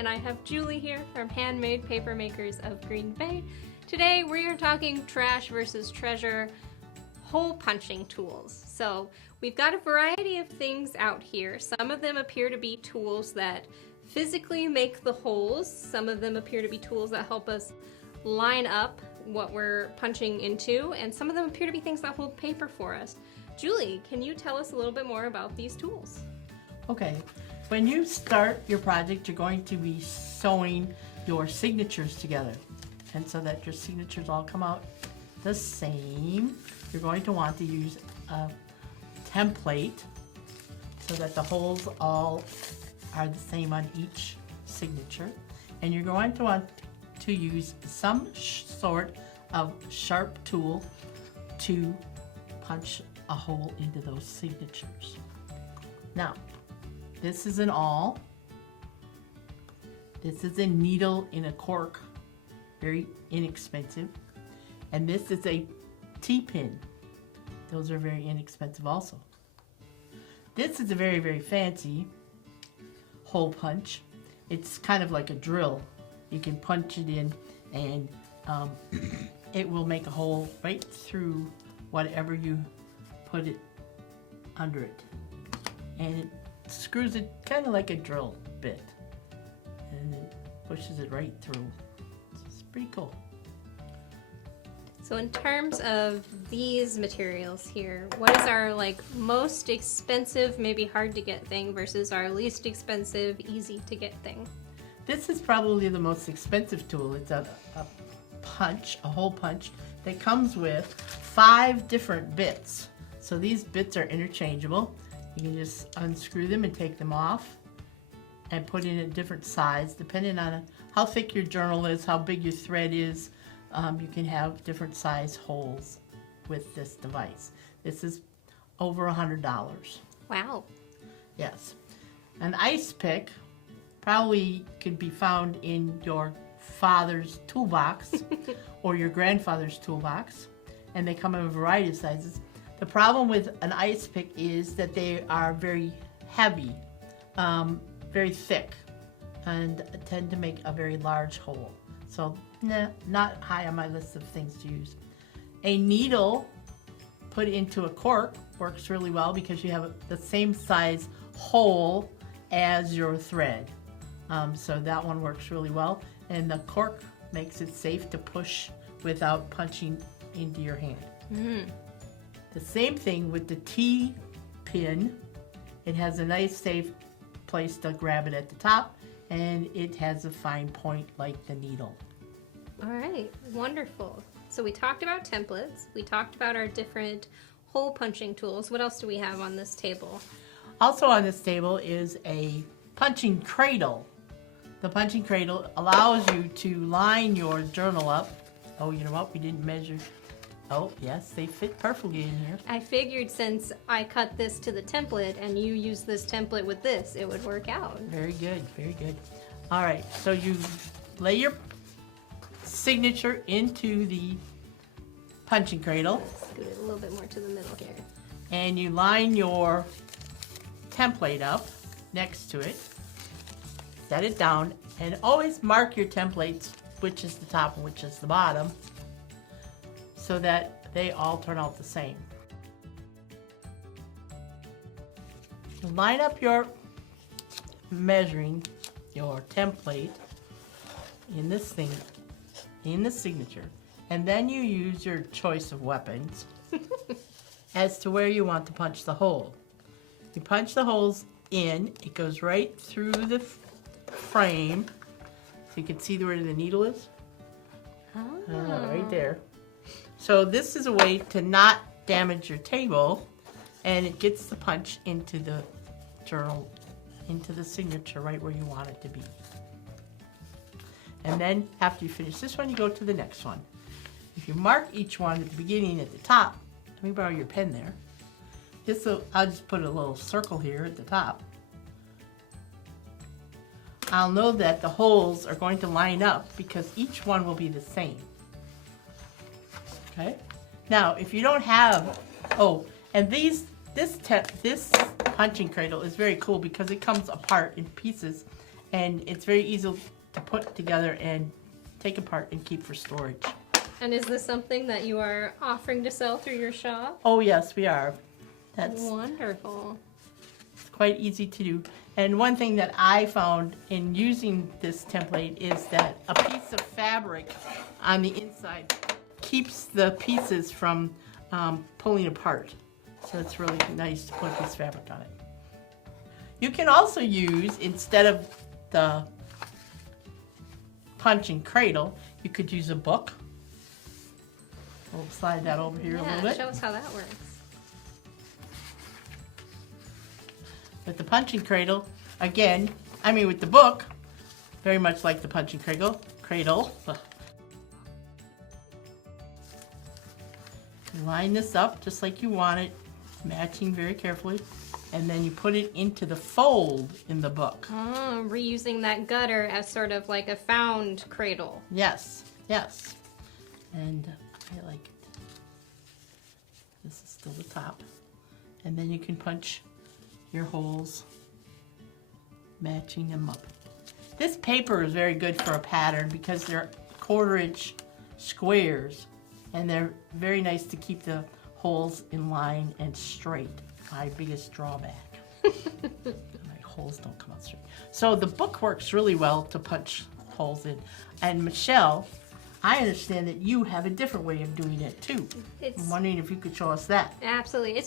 and I have Julie here from Handmade Papermakers of Green Bay. Today we are talking trash versus treasure hole punching tools. So we've got a variety of things out here. Some of them appear to be tools that physically make the holes. Some of them appear to be tools that help us line up what we're punching into, and some of them appear to be things that hold paper for us. Julie, can you tell us a little bit more about these tools? Okay, when you start your project, you're going to be sewing your signatures together. And so that your signatures all come out the same, you're going to want to use a template so that the holes all are the same on each signature. And you're going to want to use some sort of sharp tool to punch a hole into those signatures. Now, this is an awl. This is a needle in a cork, very inexpensive. And this is a T-pin. Those are very inexpensive also. This is a very, very fancy hole punch. It's kind of like a drill. You can punch it in and it will make a hole right through whatever you put it under it. And it screws it kind of like a drill bit. And it pushes it right through. It's pretty cool. So in terms of these materials here, what is our most expensive, maybe hard to get thing versus our least expensive, easy to get thing? This is probably the most expensive tool. It's a punch, a hole punch that comes with 5 different bits. So these bits are interchangeable. You can just unscrew them and take them off and put in a different size depending on how thick your journal is, how big your thread is. You can have different size holes with this device. This is over $100. Wow. Yes. An ice pick probably could be found in your father's toolbox or your grandfather's toolbox, and they come in a variety of sizes. The problem with an ice pick is that they are very heavy, very thick, and tend to make a very large hole. So, nah, not high on my list of things to use. A needle put into a cork works really well because you have the same size hole as your thread. So that one works really well. And the cork makes it safe to push without punching into your hand. Mm. The same thing with the T-pin. It has a nice safe place to grab it at the top, and it has a fine point like the needle. All right, wonderful. So we talked about templates. We talked about our different hole punching tools. What else do we have on this table? Also on this table is a punching cradle. The punching cradle allows you to line your journal up. Oh, you know what? We didn't measure. Oh, yes, they fit perfectly in here. I figured since I cut this to the template and you use this template with this, it would work out. Very good, very good. All right, so you lay your signature into the punching cradle. Scoot it a little bit more to the middle here. And you line your template up next to it. Set it down, and always mark your templates, which is the top and which is the bottom, so that they all turn out the same. Line up your measuring your template in this thing, in the signature, and then you use your choice of weapons as to where you want to punch the hole. You punch the holes in, it goes right through the frame, so you can see where the needle is. Right there. So this is a way to not damage your table, and it gets the punch into the journal, into the signature right where you want it to be. And then after you finish this one, you go to the next one. If you mark each one at the beginning at the top, let me borrow your pen there. I'll just put a little circle here at the top. I'll know that the holes are going to line up because each one will be the same. Okay? Now, if you don't have, and this punching cradle is very cool because it comes apart in pieces and it's very easy to put together and take apart and keep for storage. And is this something that you are offering to sell through your shop? Oh yes, we are. That's wonderful. It's quite easy to do. And one thing that I found in using this template is that a piece of fabric on the inside keeps the pieces from pulling apart. So it's really nice to put a piece of fabric on it. You can also use, instead of the punch and cradle, you could use a book. We'll slide that over here a little bit. Show us how that works. With the punch and cradle, again, with the book, very much like the punch and cradle. You line this up just like you want it, matching very carefully, and then you put it into the fold in the book. Oh, reusing that gutter as sort of like a found cradle. Yes, yes. And I like it. This is still the top. And then you can punch your holes, matching them up. This paper is very good for a pattern because they're 1/4 inch squares, and they're very nice to keep the holes in line and straight. My biggest drawback. My holes don't come out straight. So the book works really well to punch holes in. And Michelle, I understand that you have a different way of doing it too. I'm wondering if you could show us that. Absolutely.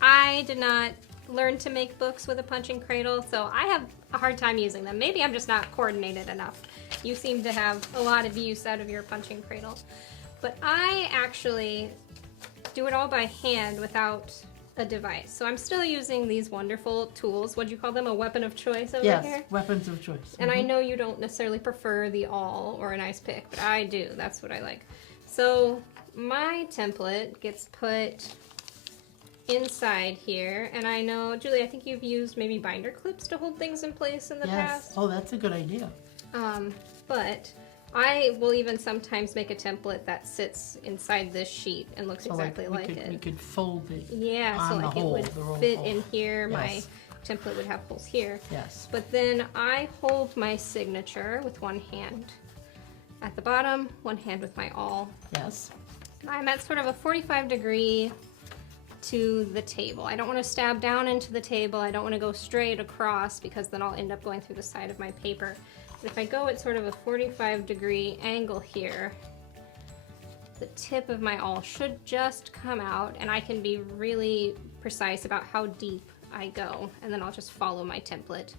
I did not learn to make books with a punching cradle, so I have a hard time using them. Maybe I'm just not coordinated enough. You seem to have a lot of use out of your punching cradle. But I actually do it all by hand without a device. So I'm still using these wonderful tools. What'd you call them? A weapon of choice over here? Yes, weapons of choice. And I know you don't necessarily prefer the awl or an ice pick, but I do. That's what I like. So my template gets put inside here, and I know, Julie, I think you've used maybe binder clips to hold things in place in the past. Oh, that's a good idea. But I will even sometimes make a template that sits inside this sheet and looks exactly like it. We could fold it. Yeah, on so the like hole, it the would roll fit hole. in here. Yes. My template would have holes here. Yes. But then I hold my signature with one hand at the bottom, one hand with my awl. Yes. I'm at sort of a 45-degree to the table. I don't want to stab down into the table. I don't want to go straight across because then I'll end up going through the side of my paper. But if I go at sort of a 45-degree angle here, the tip of my awl should just come out, and I can be really precise about how deep I go, and then I'll just follow my template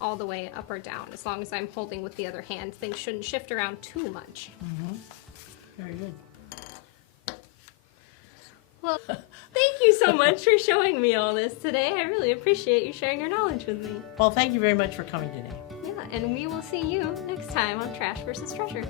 all the way up or down. As long as I'm holding with the other hand, things shouldn't shift around too much. Mm-hmm. Very good. Well, thank you so much for showing me all this today. I really appreciate you sharing your knowledge with me. Well, thank you very much for coming today. Yeah, and we will see you next time on Trash vs. Treasure.